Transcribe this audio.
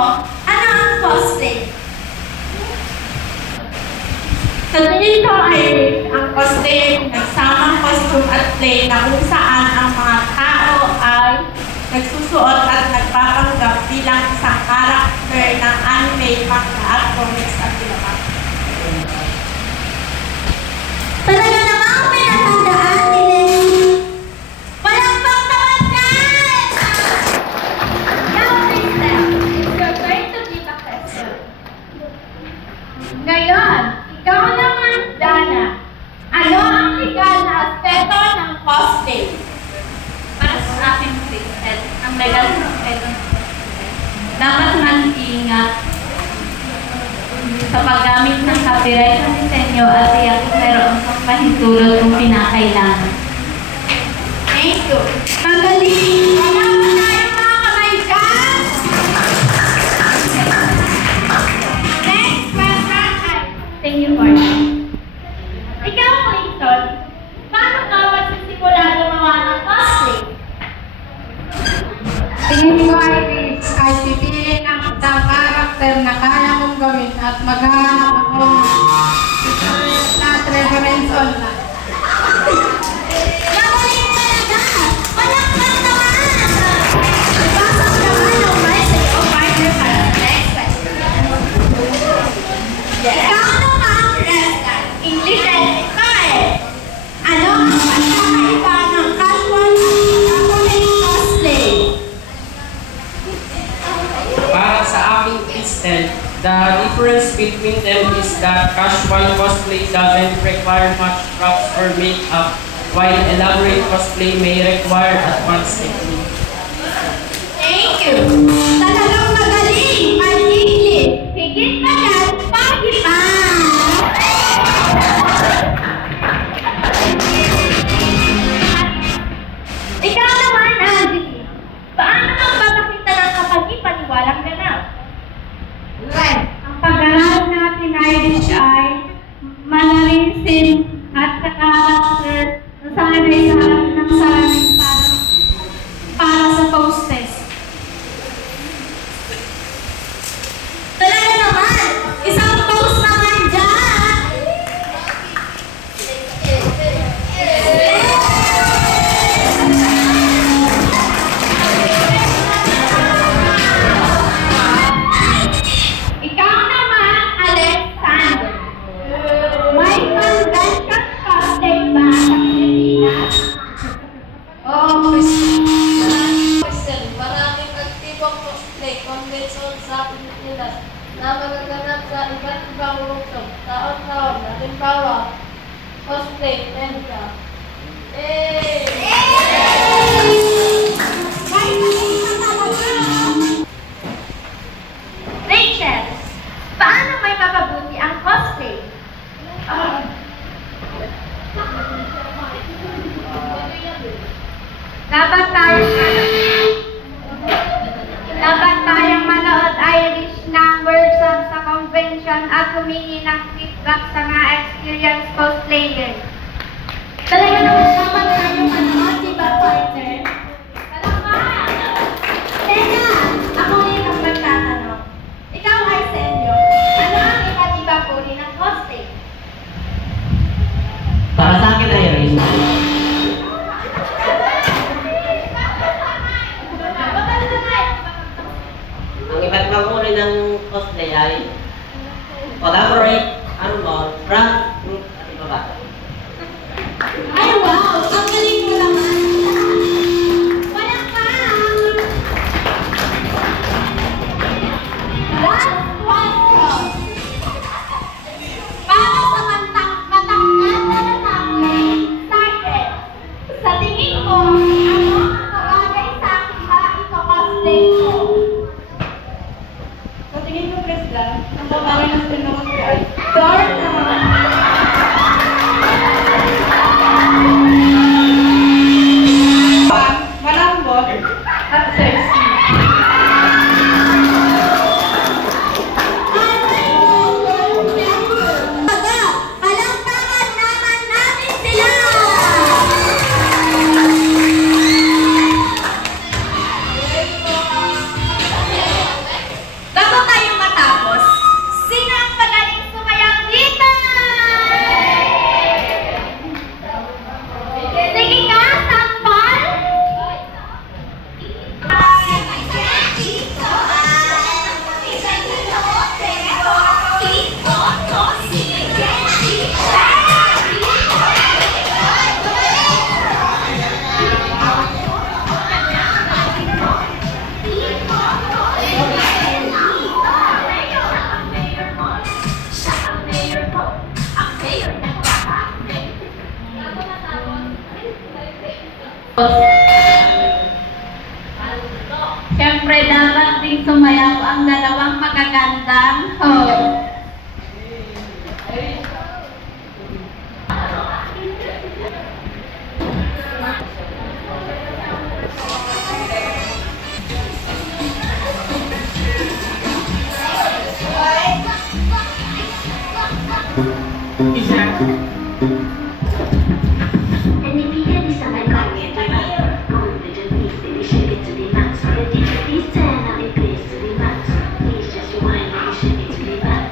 mo, ano ang cosplay? Sa tingin ko ay ang cosplay ay nagsamang costume at play na kung saan ang mga tao ay nagsusuot at nagpapanggap bilang isang karakter ng anime, manga at comics at iba pa. Talaga namang may natandaan nila. Walang pagtawanan! Now, Crystal, you're going to give a question. Ngayon, ikaw naman, Dana. Ano ang legal na aspeto ng cosplay? Para sa aking Crystal, ang legal na aspeto ng cosplay, dapat mag-iingat sa paggamit ng copyright ng disenyo at tiyak mayroon pang pahintulot kung pinakailangan. Thank you. Magaling! Wala pa tayong mga kamay dyan! Next question ay, Thank you for that. ikaw, Clayton, paano ka magsisimula gumawa ng cosplay? Tingin ko ay pipiliin ang isang karakter na kaya kong gawin at maghahanap ako na reference online. Magaling talaga! Walang pagtawanan! Ipasok naman ang message o partner para sa next question. Ikaw naman, Crystal. English and Ecole. Ano ang pagkakaiba ng casual at cosplay? Para sa aking instant, the difference between them is that casual cosplay doesn't require much props or makeup, while elaborate cosplay may require advanced technique. Thank you! Talagang magaling! Mag-English! Higit pa yan, pagi pa! Ikaw naman, Andy! Paano ang papakita ng kapag-ipaniwalang ganap? Ang pag-aaral natin Irish ay manalisin at ka-character na sanay sa harap ng salamin para sa post-test. Talaga naman! Isang post naman dyan! Ikaw naman, Alexander. May convention cosplay ba sa Pilipinas? Oo, Question, maraming aktibong cosplay convention sa Pilipinas na magaganap sa iba't ibang lungsod taon-taon. Halimbawa, cosplay, Tenka. Rachel, paano may mapabuti ang cosplay? Dapat tayong manood Irish ng workshop sa convention at humingi ng feedback sa mga experienced cosplayers. Talaga naman dapat tayong manood, di ba, partner? Teka, ako rin ang magtatanong. Ikaw, Arsenio, ano ang iba't ibang uri ng cosplay? Para sa akin ay Iris. Ang iba't ibang uri ng cosplay ay collaborate, armor, craft, group, at iba pa. Ay, wow! Ang galing mo naman! Walang pa! Last question! Para sa matangkad na lalaki, Sergeant, sa tingin mo, ano ang kabagay sa akin ba ito cosplay ko? sa tingin ko, Crystal, ang babae ng pinakasya ay Siyempre, dapat ding sumayaw ang dalawang magagandang host. And if you hear this, I like it. Come with your knees, baby, shake it to the max. Your DJ, please turn out the place to the max. Please just rewind, baby, shake it to the max.